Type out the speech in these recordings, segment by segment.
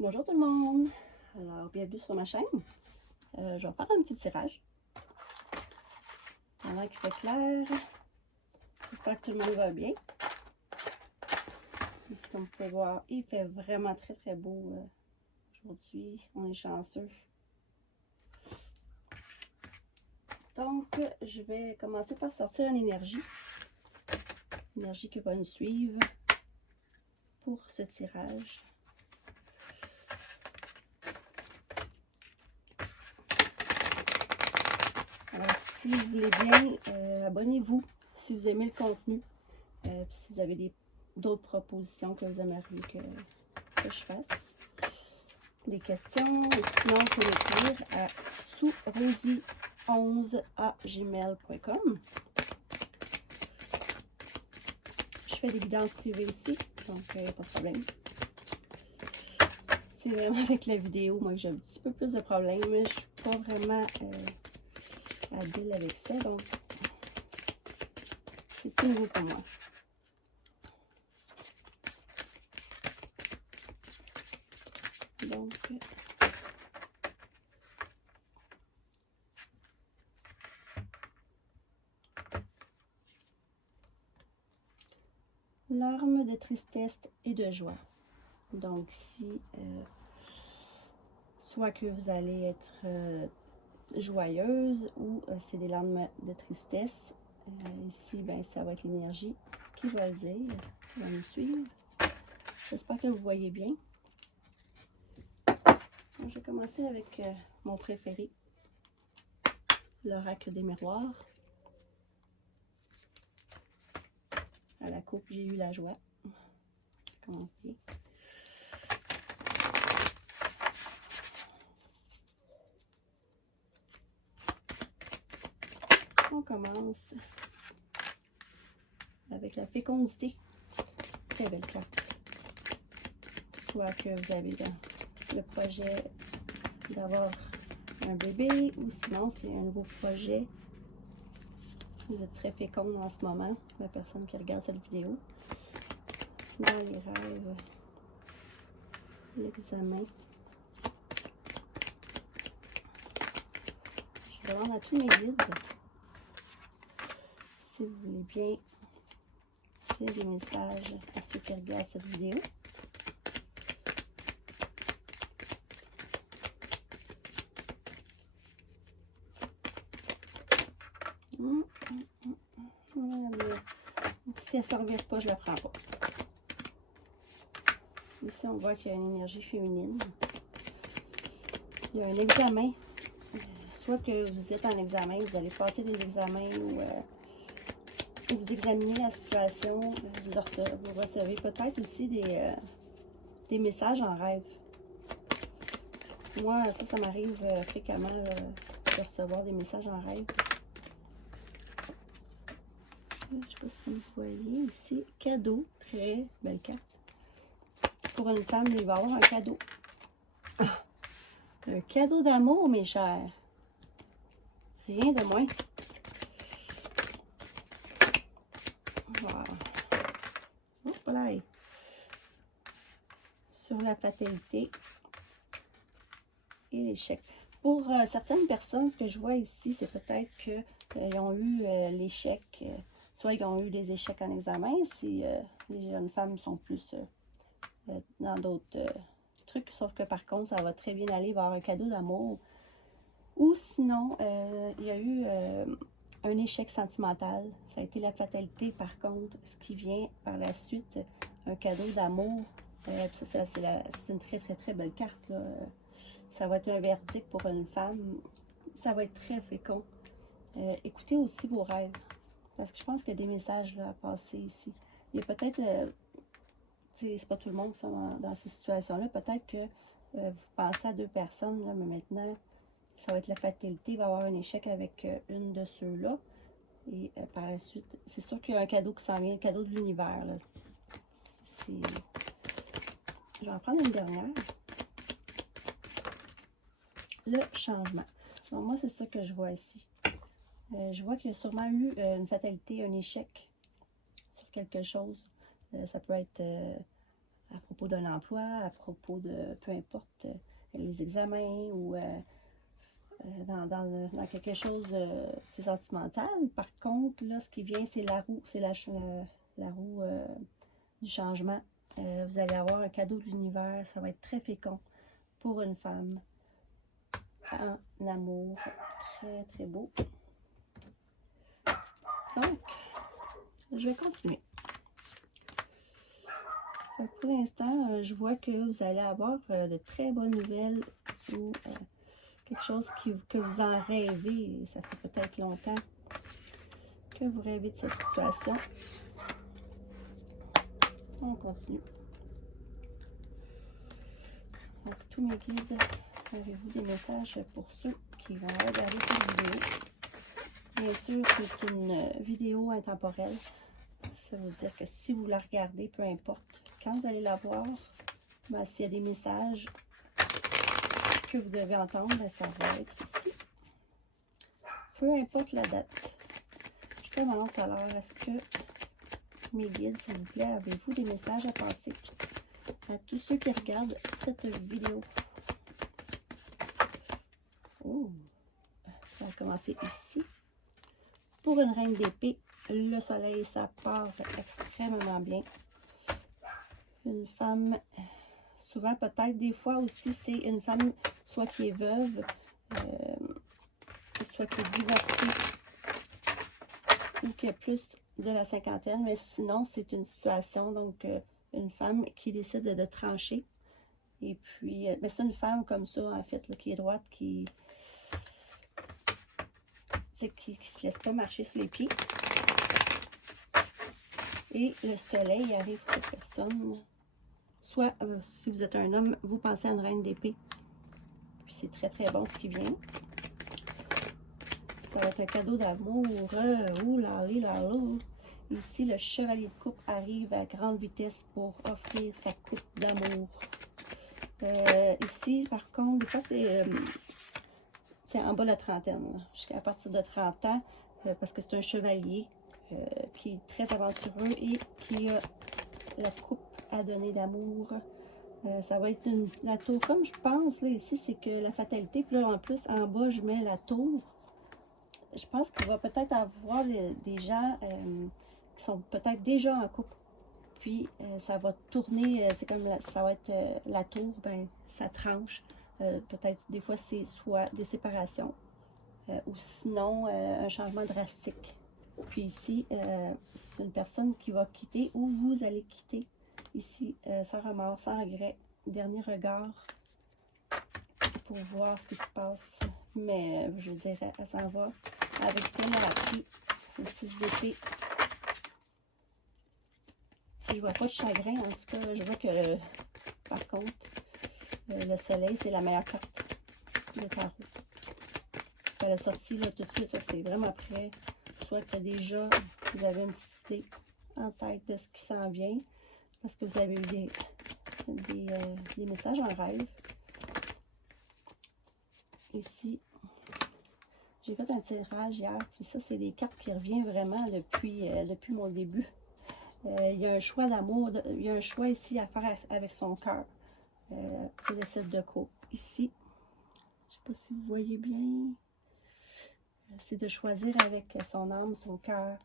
Bonjour tout le monde! Alors, bienvenue sur ma chaîne. Je vais faire un petit tirage. Pendant qu'il fait clair, j'espère que tout le monde va bien. Ici, comme vous pouvez voir, il fait vraiment très beau aujourd'hui. On est chanceux. Donc, je vais commencer par sortir une énergie. Énergie qui va nous suivre pour ce tirage. Alors, si vous voulez bien, abonnez-vous si vous aimez le contenu. Si vous avez d'autres propositions que vous aimeriez que je fasse. Des questions, ou sinon vous pouvez l'écrire à sourosie11@gmail.com. Je fais des guidances privées aussi, donc pas de problème. C'est vraiment avec la vidéo, moi, que j'ai un petit peu plus de problèmes, mais je suis pas vraiment habile avec ça, donc c'est tout nouveau pour moi. Donc, larmes de tristesse et de joie. Donc, si soit que vous allez être joyeuse ou c'est des larmes de tristesse, ici, ben, ça va être l'énergie qui va dire, qui va nous suivre. J'espère que vous voyez bien. Donc, je vais commencer avec mon préféré, l'oracle des miroirs. À la coupe, j'ai eu la joie. Ça commence bien. On commence avec la fécondité. Très belle carte. Soit que vous avez le projet d'avoir un bébé, ou sinon c'est un nouveau projet. Vous êtes très féconde en ce moment, la personne qui regarde cette vidéo. Dans les rêves, l'examen. Je demande à tous mes guides, si vous voulez bien faire des messages à ceux qui regardent cette vidéo. Si elle ne se revient pas, je ne la prends pas. Ici, on voit qu'il y a une énergie féminine. Il y a un examen. Soit que vous êtes en examen, vous allez passer des examens ou vous examinez la situation. Vous recevez peut-être aussi des messages en rêve. Moi, ça m'arrive fréquemment de recevoir des messages en rêve. Je ne sais pas si vous voyez ici, cadeau, très belle carte. Pour une femme, il va y avoir un cadeau. Un cadeau d'amour, mes chers. Rien de moins. Voilà. Hop là. Sur la fatalité et l'échec. Pour certaines personnes, ce que je vois ici, c'est peut-être qu'ils ont eu l'échec. Soit ils ont eu des échecs en examen, si les jeunes femmes sont plus dans d'autres trucs. Sauf que par contre, ça va très bien aller vers un cadeau d'amour. Ou sinon, il y a eu un échec sentimental. Ça a été la fatalité. Par contre, ce qui vient par la suite, un cadeau d'amour. C'est une très belle carte, là. Ça va être un verdict pour une femme. Ça va être très fécond. Écoutez aussi vos rêves. Parce que je pense qu'il y a des messages là, à passer ici. Il y a peut-être, c'est pas tout le monde qui sont dans ces situations-là. Peut-être que vous pensez à deux personnes, là, mais maintenant, ça va être la fatalité. Il va y avoir un échec avec une de ceux-là. Et par la suite, c'est sûr qu'il y a un cadeau qui s'en vient, le cadeau de l'univers. Je vais en prendre une dernière. Le changement. Donc moi, c'est ça que je vois ici. Je vois qu'il y a sûrement eu une fatalité, un échec sur quelque chose. Ça peut être à propos d'un emploi, à propos de peu importe les examens ou dans quelque chose c'est sentimental. Par contre, là, ce qui vient, c'est la roue, c'est la roue du changement. Vous allez avoir un cadeau de l'univers, ça va être très fécond pour une femme en amour. Très, très beau. Donc, je vais continuer. Pour l'instant, je vois que vous allez avoir de très bonnes nouvelles ou quelque chose que vous en rêvez. Ça fait peut-être longtemps que vous rêvez de cette situation. On continue. Donc, tous mes guides, avez-vous des messages pour ceux qui vont regarder cette vidéo? Bien sûr, c'est une vidéo intemporelle. Ça veut dire que si vous la regardez, peu importe, quand vous allez la voir, ben, s'il y a des messages que vous devez entendre, ben, ça va être ici. Peu importe la date. Je commence alors. Est-ce que mes guides, s'il vous plaît, avez-vous des messages à passer à tous ceux qui regardent cette vidéo? Oh, ça va commencer ici. Pour une reine d'épée, le soleil, ça part extrêmement bien. Une femme, souvent peut-être, des fois aussi, c'est une femme soit qui est veuve, soit qui est divorcée, ou qui a plus de la cinquantaine, mais sinon, c'est une situation, donc, une femme qui décide de trancher. Et puis, mais c'est une femme comme ça, en fait, là, qui est droite, qui se laisse pas marcher sur les pieds. Et le soleil arrive pour cette personne. Soit, si vous êtes un homme, vous pensez à une reine d'épée. Puis c'est très, très bon ce qui vient. Ça va être un cadeau d'amour. Ouh là là là. Ici, le chevalier de coupe arrive à grande vitesse pour offrir sa coupe d'amour. Ici, par contre, des fois, c'est en bas de la trentaine. Jusqu'à partir de 30 ans, parce que c'est un chevalier qui est très aventureux et qui a la coupe à donner d'amour. Ça va être la tour. Comme je pense, là, ici, c'est que la fatalité. Puis là, en plus, en bas, je mets la tour. Je pense qu'il va peut-être avoir des gens qui sont peut-être déjà en couple. Puis, ça va tourner, c'est comme ça va être la tour, ben ça tranche. Peut-être, des fois, c'est soit des séparations ou sinon un changement drastique. Puis ici, c'est une personne qui va quitter ou vous allez quitter. Ici, sans remords, sans regret. Dernier regard pour voir ce qui se passe. Mais je dirais, elle s'en va avec ce qu'elle a appris. C'est le 6 d'épée. Je vois pas de chagrin, en tout cas. Je vois que, par contre, le soleil, c'est la meilleure carte de tarot. Elle a sorti là, tout de suite, c'est vraiment prêt. Soit que déjà, vous avez une petite idée en tête de ce qui s'en vient. Parce que vous avez eu des messages en rêve. Ici, j'ai fait un tirage hier. Puis ça, c'est des cartes qui reviennent vraiment depuis mon début. Il y a un choix d'amour. Il y a un choix ici à faire avec son cœur. C'est le 7 de coupe. Ici, je ne sais pas si vous voyez bien. C'est de choisir avec son âme, son cœur.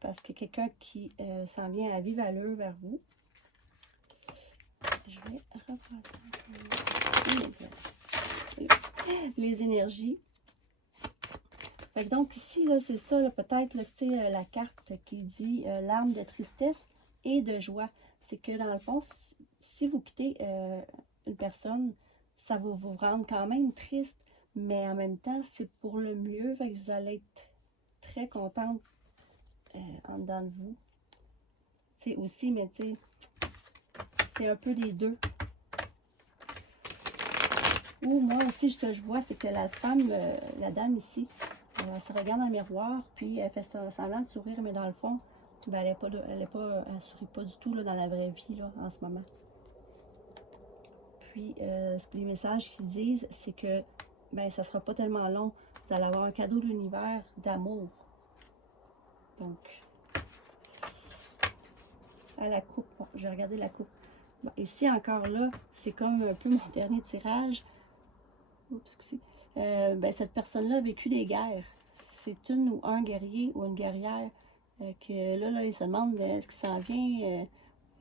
Parce que quelqu'un qui s'en vient à vive allure vers vous. Je vais repasser les énergies. Fait que donc ici, c'est ça, peut-être la carte qui dit l'arme de tristesse et de joie. C'est que dans le fond, si vous quittez une personne, ça va vous rendre quand même triste, mais en même temps, c'est pour le mieux. Fait que vous allez être très contente en dedans de vous. C'est aussi, mais tu sais, c'est un peu les deux. Ou moi aussi, je vois, c'est que la femme, la dame ici, elle se regarde dans le miroir, puis elle fait semblant de sourire, mais dans le fond, ben, elle sourit pas du tout là, dans la vraie vie là, en ce moment. Puis, les messages qu'ils disent, c'est que ben, ça sera pas tellement long. Vous allez avoir un cadeau de l'univers d'amour. Donc, à la coupe, bon, je vais regarder la coupe. Bon, ici, encore là, c'est comme un peu mon dernier tirage. Oups, excusez. Cette personne-là a vécu des guerres. C'est une ou un guerrier ou une guerrière que là, il se demande ce qui s'en vient.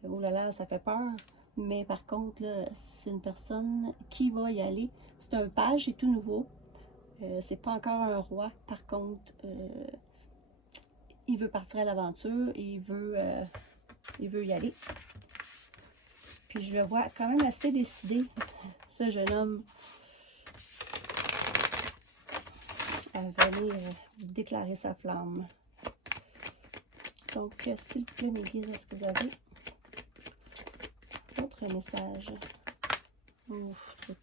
Oh là là, ça fait peur. Mais par contre, c'est une personne qui va y aller. C'est un page, c'est tout nouveau. C'est pas encore un roi. Par contre, il veut partir à l'aventure et il veut y aller. Puis je le vois quand même assez décidé, ce jeune homme, à venir déclarer sa flamme. Donc, s'il vous plaît, mes guides, est-ce que vous avez d'autres messages? Ouf, truc.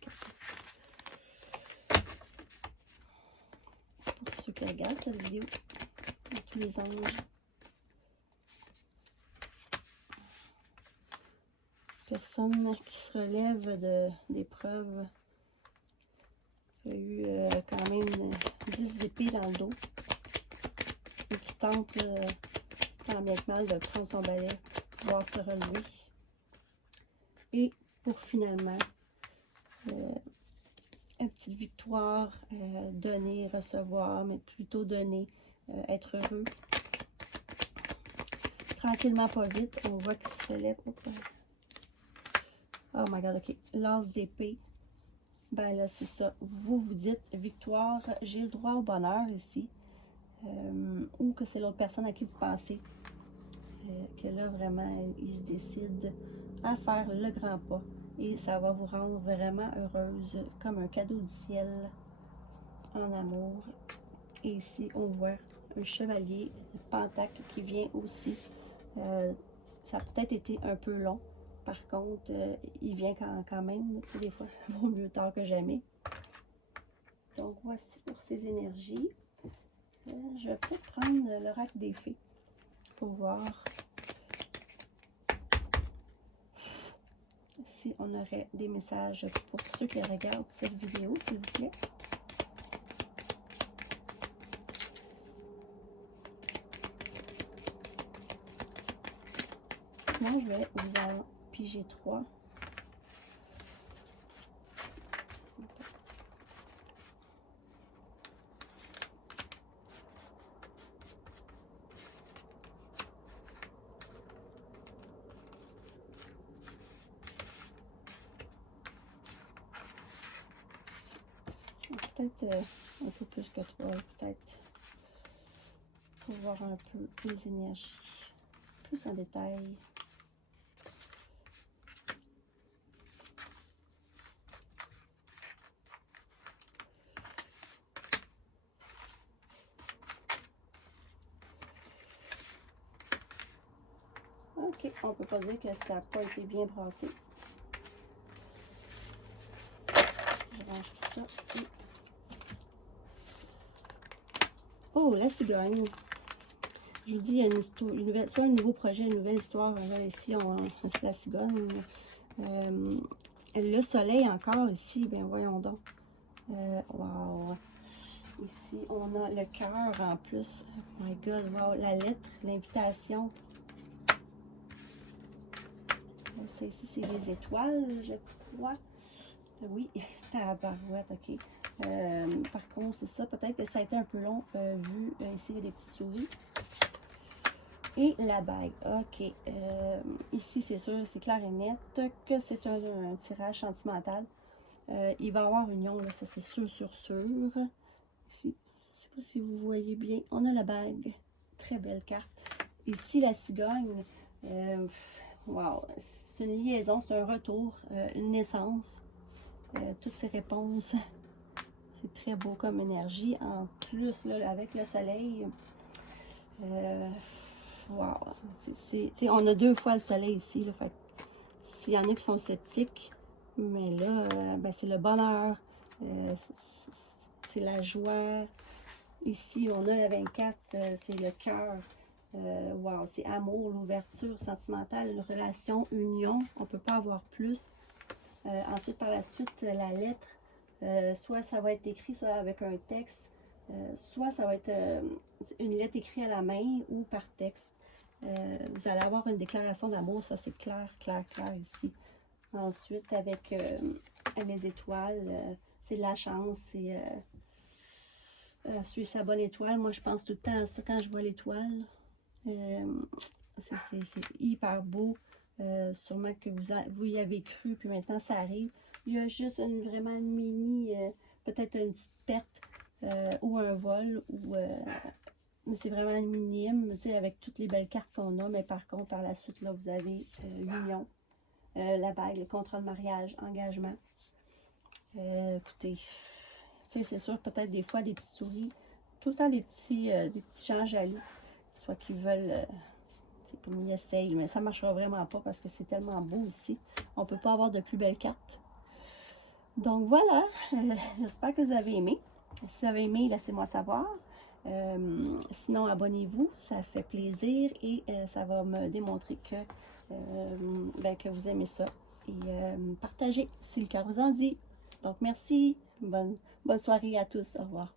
Pour ceux qui regardent cette vidéo, à tous les anges. Personne qui se relève d'épreuves. Il y a eu quand même 10 épées dans le dos. Et qui tente, tant bien que mal, de prendre son balai, pouvoir se relever. Et pour finalement, une petite victoire, donner, recevoir, mais plutôt donner, être heureux. Tranquillement, pas vite, on voit qu'il se relève. Oh my god, ok. L'as d'épée. Ben là, c'est ça. Vous vous dites victoire, j'ai le droit au bonheur ici. Ou que c'est l'autre personne à qui vous pensez. Que là, vraiment, il se décide à faire le grand pas. Et ça va vous rendre vraiment heureuse, comme un cadeau du ciel en amour. Et ici, on voit un chevalier de pentacle qui vient aussi. Ça a peut-être été un peu long. Par contre, il vient quand même, tu sais, des fois, vaut mieux tard que jamais. Donc, voici pour ces énergies. Je vais peut-être prendre l'oracle des fées pour voir si on aurait des messages pour ceux qui regardent cette vidéo, s'il vous plaît. Sinon, je vais vous en piger 3. Peut-être un peu plus que 3, peut-être, pour voir un peu les énergies, plus en détail. Ok, on peut pas dire que ça n'a pas été bien brassé. Je range tout ça. Et... oh, la cigogne. Je vous dis, il y a une histoire, soit un nouveau projet, une nouvelle histoire. Là, ici, c'est la cigogne. Le soleil encore ici, ben voyons donc. Wow. Ici, on a le cœur en plus. Oh my god, wow. La lettre, l'invitation. Ça ici, c'est les étoiles, je crois. Oui, c'était à la barouette, ok. Par contre, c'est ça. Peut-être que ça a été un peu long, vu ici, il y a des petites souris. Et la bague, ok. Ici, c'est sûr, c'est clair et net que c'est un tirage sentimental. Il va y avoir une union, là, ça c'est sûr, sûr. Ici, je ne sais pas si vous voyez bien, on a la bague. Très belle carte. Ici, la cigogne. Wow, c'est une liaison, c'est un retour, une naissance. Toutes ces réponses, c'est très beau comme énergie. En plus, là, avec le soleil, wow, on a 2 fois le soleil ici. Là, fait s'il y en a qui sont sceptiques, mais là, c'est le bonheur, c'est la joie. Ici, on a la 24, c'est le cœur. Wow, c'est amour, l'ouverture sentimentale, une relation, union. On ne peut pas avoir plus. Ensuite, par la suite, la lettre, soit ça va être écrit, soit avec un texte, soit ça va être une lettre écrite à la main ou par texte. Vous allez avoir une déclaration d'amour, ça c'est clair, clair, clair ici. Ensuite, avec les étoiles, c'est de la chance, c'est suivre sa bonne étoile. Moi, je pense tout le temps à ça quand je vois l'étoile. C'est hyper beau. Sûrement que vous y avez cru, puis maintenant ça arrive. Il y a juste vraiment une mini, peut-être une petite perte ou un vol, mais c'est vraiment minime, tu sais, avec toutes les belles cartes qu'on a. Mais par contre, par la suite, là, vous avez l'union, la bague, le contrat de mariage, engagement. Écoutez, tu sais, c'est sûr, peut-être des fois, des petites souris, tout le temps des petits gens jaloux, soit qui veulent, c'est comme ils essayent, mais ça ne marchera vraiment pas parce que c'est tellement beau ici. On ne peut pas avoir de plus belles cartes. Donc voilà, j'espère que vous avez aimé. Si vous avez aimé, laissez-moi savoir. Sinon, abonnez-vous, ça fait plaisir et ça va me démontrer que vous aimez ça. Et partagez si le cœur vous en dit. Donc merci, bonne soirée à tous, au revoir.